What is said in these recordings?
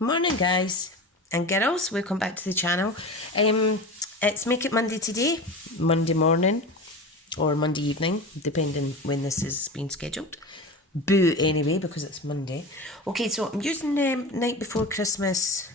Morning guys and girls, welcome back to the channel. It's Make It Monday today, Monday morning or Monday evening, depending when this is being scheduled. Boo anyway, because it's Monday. Okay, so I'm using Night Before Christmas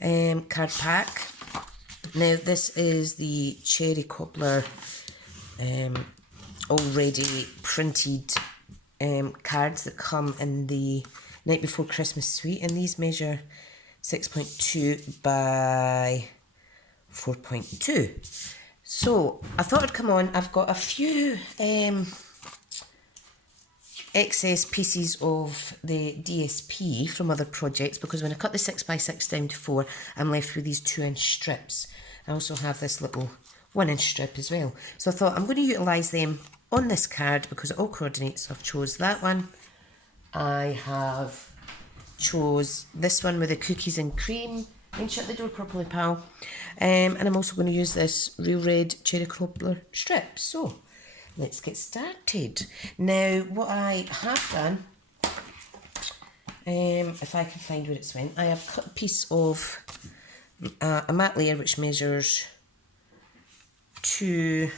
card pack. Now this is the Cherry Cobbler already printed cards that come in the Night Before Christmas suite, and these measure 6.2 by 4.2. So I thought I'd come on. I've got a few excess pieces of the DSP from other projects, because when I cut the 6x6 down to 4, I'm left with these 2-inch strips. I also have this little 1-inch strip as well. So I thought I'm going to utilise them on this card because it all coordinates. So I've chose that one. I have chose this one with the cookies and cream, and shut the door properly, pal. And I'm also going to use this real red Cherry Cobbler strip. So let's get started. Now what I have done, if I can find where it's went, I have cut a piece of a matte layer which measures 2,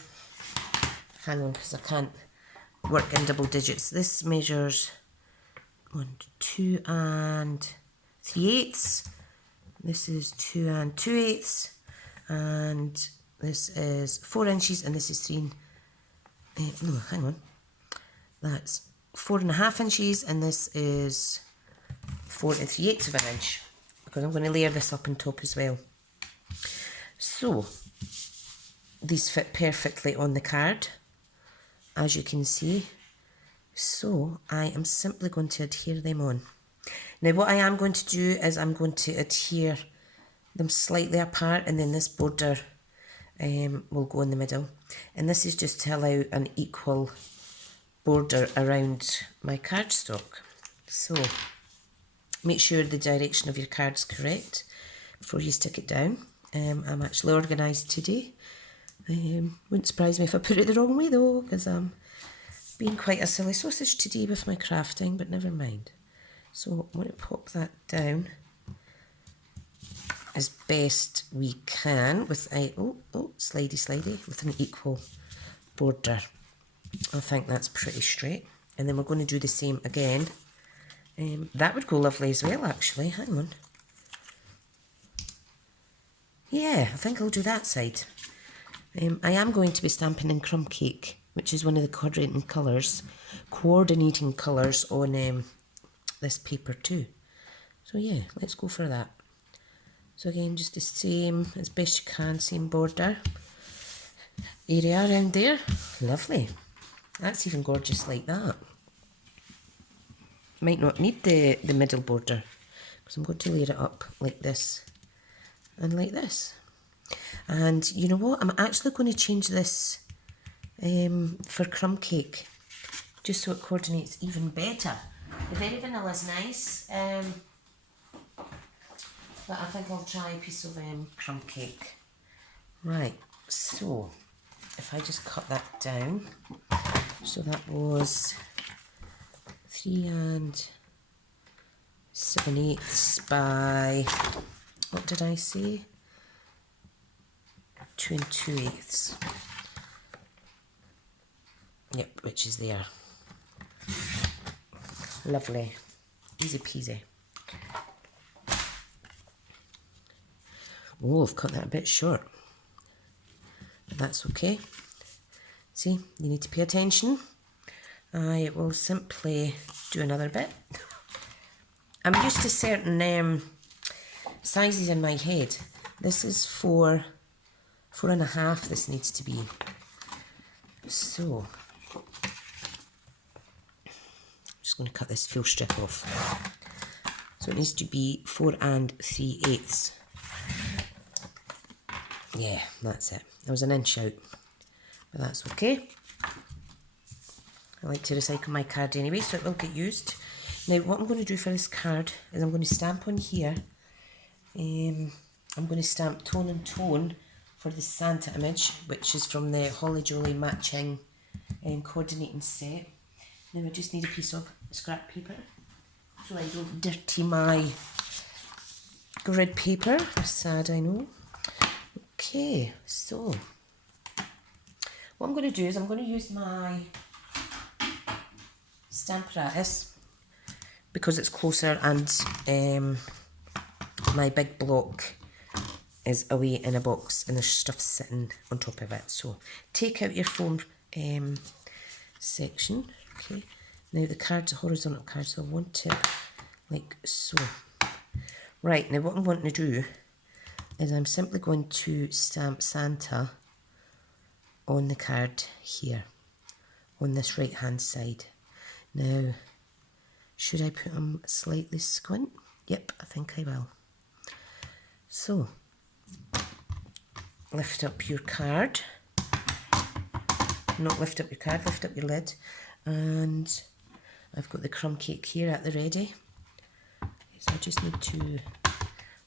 hang on because I can't work in double digits. This measures 1, 2 and 3/8. This is 2 and 2/8, and this is 4 inches, and this is 3. No, hang on. That's 4.5 inches, and this is 4 3/8 of an inch, because I'm going to layer this up on top as well. So these fit perfectly on the card, as you can see. So I am simply going to adhere them on. Now what I am going to do is I'm going to adhere them slightly apart, and then this border will go in the middle. And this is just to allow an equal border around my cardstock. So make sure the direction of your card's correct before you stick it down. I'm actually organised today. Wouldn't surprise me if I put it the wrong way though, because I'm being quite a silly sausage today with my crafting, but never mind. So I'm going to pop that down as best we can with a slidey with an equal border. I think that's pretty straight. And then we're going to do the same again. That would go lovely as well, actually. Hang on. Yeah, I think I'll do that side. I am going to be stamping in crumb cake, which is one of the coordinating colours on this paper too. So yeah, let's go for that. So again, just the same as best you can, same border area around there. Lovely. That's even gorgeous like that. Might not need the middle border, because I'm going to layer it up like this and like this. And you know what, I'm actually going to change this for crumb cake, just so it coordinates even better. The very vanilla is nice, but I think I'll try a piece of crumb cake. Right, so if I just cut that down, so that was 3 7/8 by, what did I say? 2 2/8. Yep, which is there. Lovely. Easy peasy. Oh, I've cut that a bit short. But that's okay. See, you need to pay attention. I will simply do another bit. I'm used to certain sizes in my head. This is 4.5 this needs to be. So I'm just going to cut this full strip off. So it needs to be 4 3/8. Yeah, that's it. I was an inch out, but that's okay. I like to recycle my card anyway, so it will get used. Now what I'm going to do for this card is I'm going to stamp on here. I'm going to stamp Tone and Tone for the Santa image, which is from the Holly Jolly matching coordinating set. Now I just need a piece of scrap paper so I don't dirty my grid paper. That's sad, I know. Okay, so what I'm going to do is I'm going to use my Stampin'Up because it's closer, and my big block is away in a box and there's stuff sitting on top of it. So take out your foam section. Okay, now the card's a horizontal card, so I want it like so. Right, now what I'm wanting to do is I'm simply going to stamp Santa on the card here, on this right hand side. Now, should I put them slightly squint? Yep, I think I will. So, lift up your card. Not lift up your card, lift up your lid. And I've got the crumb cake here at the ready. So I just need to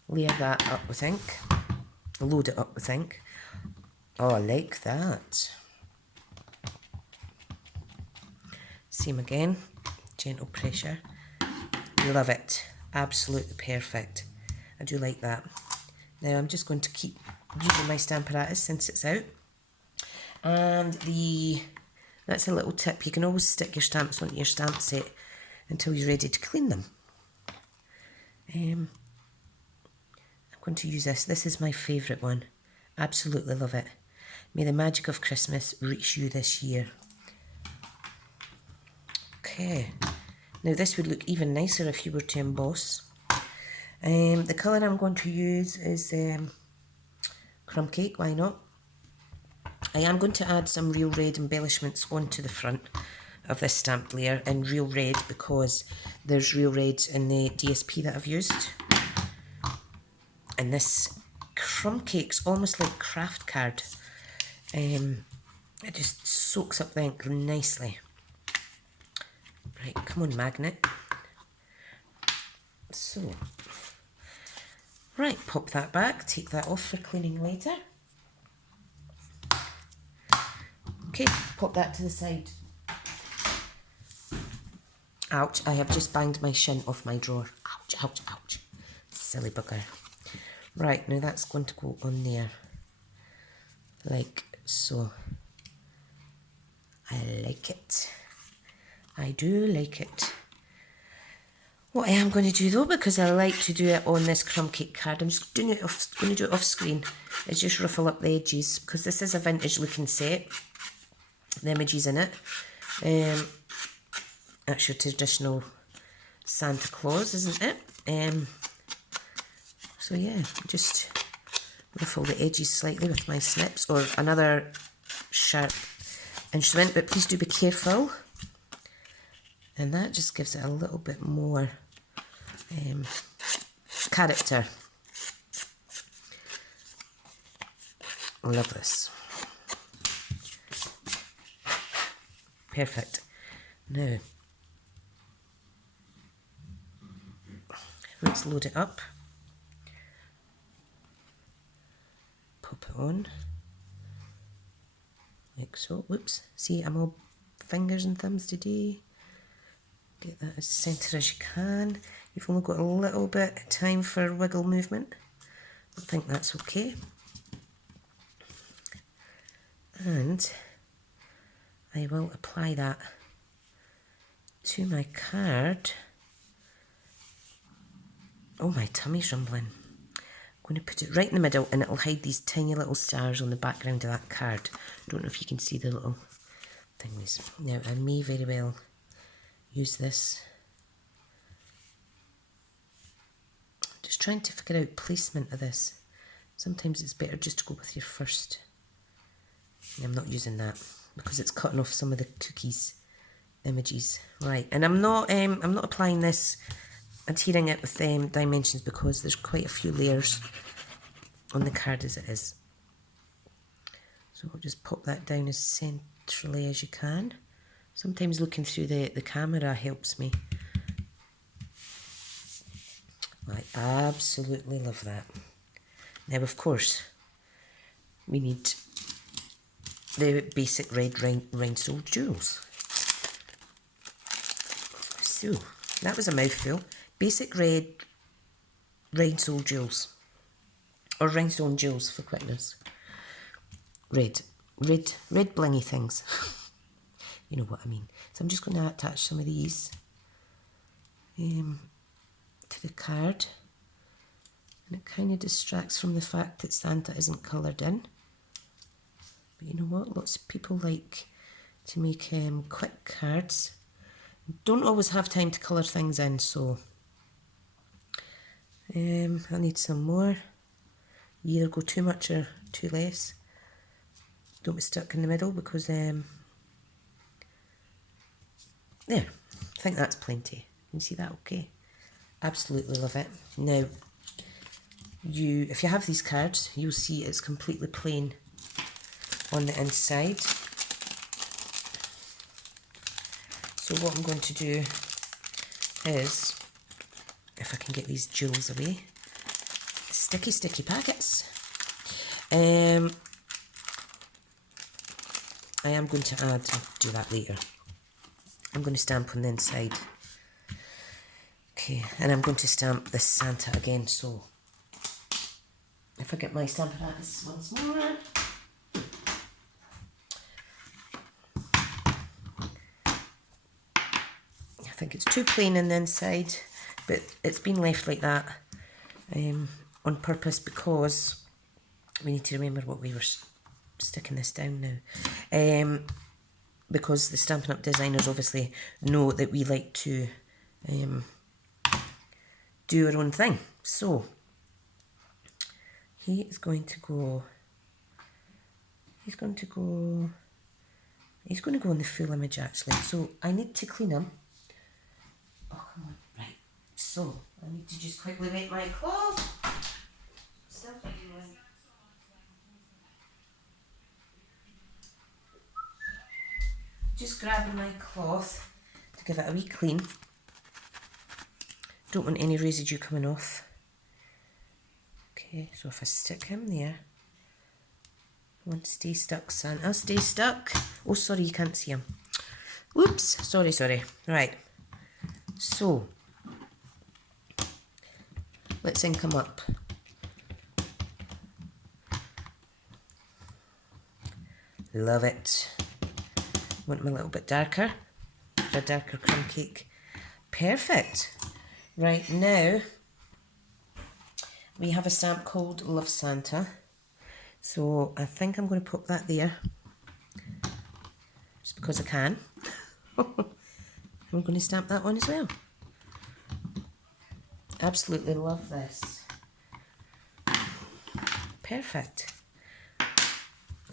layer that up with ink. Load it up with ink. Oh, I like that. Same again, gentle pressure. Love it, absolutely perfect. I do like that. Now I'm just going to keep using my Stampin'Up since it's out. And that's a little tip, you can always stick your stamps onto your stamp set until you're ready to clean them. I'm going to use this is my favourite one. Absolutely love it. May the magic of Christmas reach you this year. Okay, now this would look even nicer if you were to emboss. The colour I'm going to use is crumb cake, why not? I am going to add some real red embellishments onto the front of this stamp layer in real red because there's real red in the DSP that I've used. And this crumb cake's almost like craft card. It just soaks up the ink nicely. Right, come on, magnet. So, right, pop that back, take that off for cleaning later. Okay, pop that to the side. Ouch, I have just banged my shin off my drawer. Ouch, ouch, ouch. Silly bugger. Right, now that's going to go on there. Like so. I like it. I do like it. What I am going to do though, because I like to do it on this crumb cake card, I'm just going to do it off screen, is just ruffle up the edges, because this is a vintage looking set. The images in it. That's your traditional Santa Claus, isn't it? So yeah, just ruffle the edges slightly with my snips, or another sharp instrument, but please do be careful. And that just gives it a little bit more character. I love this. Perfect. Now, let's load it up. Pop it on. Like so. Whoops. See, I'm all fingers and thumbs today. Get that as centre as you can. You've only got a little bit of time for wiggle movement. I think that's okay. And I will apply that to my card. Oh, my tummy's rumbling. I'm going to put it right in the middle and it'll hide these tiny little stars on the background of that card. Don't know if you can see the little thingies. Now, I may very well use this. Just trying to figure out placement of this. Sometimes it's better just to go with your first. I'm not using that because it's cutting off some of the cookies images. Right, and I'm not applying this, adhering it with dimensions because there's quite a few layers on the card as it is. So I'll just pop that down as centrally as you can. Sometimes looking through the camera helps me. I absolutely love that. Now, of course, we need the basic red rhinestone jewels. So, that was a mouthful. Basic red rhinestone jewels. Or rhinestone jewels for quickness. Red blingy things. You know what I mean. So I'm just going to attach some of these to the card. And it kind of distracts from the fact that Santa isn't coloured in. But you know what? Lots of people like to make quick cards. Don't always have time to colour things in, so I need some more. You either go too much or too less. Don't be stuck in the middle because there, I think that's plenty. You see that okay? Absolutely love it. Now, if you have these cards, you'll see it's completely plain on the inside. So what I'm going to do is, if I can get these jewels away, sticky packets. I am going to add, I'll do that later. I'm going to stamp on the inside. Okay, and I'm going to stamp this Santa again, so if I get my Stampin' Up once more. I think it's too plain on the inside, but it's been left like that on purpose because we need to remember what we were sticking this down now. Because the Stampin' Up designers obviously know that we like to do our own thing. So he's going to go in the full image actually. So I need to clean him. Oh, come on. Right. So I need to just quickly wet my cloth. Still videoing. Just grabbing my cloth to give it a wee clean. Don't want any residue coming off. Okay, so if I stick him there, I want to stay stuck, Santa, stay stuck. Oh, sorry, you can't see him. Whoops, sorry. Right, so let's ink him up. Love it. Want them a little bit darker for a darker crumb cake. Perfect. Right, now we have a stamp called Love Santa. So I think I'm going to pop that there just because I can. I'm going to stamp that one as well. Absolutely love this. Perfect.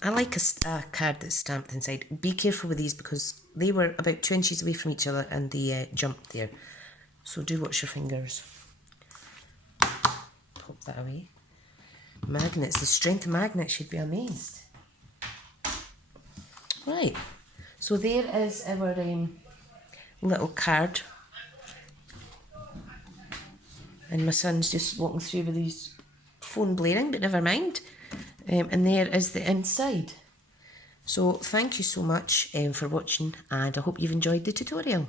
I like a card that's stamped inside. Be careful with these because they were about 2 inches away from each other and they jumped there. So do watch your fingers. Pop that away. Magnets, the strength of magnets, you'd be amazed. Right, so there is our little card. And my son's just walking through with his phone blaring, but never mind. And there is the inside. So thank you so much for watching, and I hope you've enjoyed the tutorial.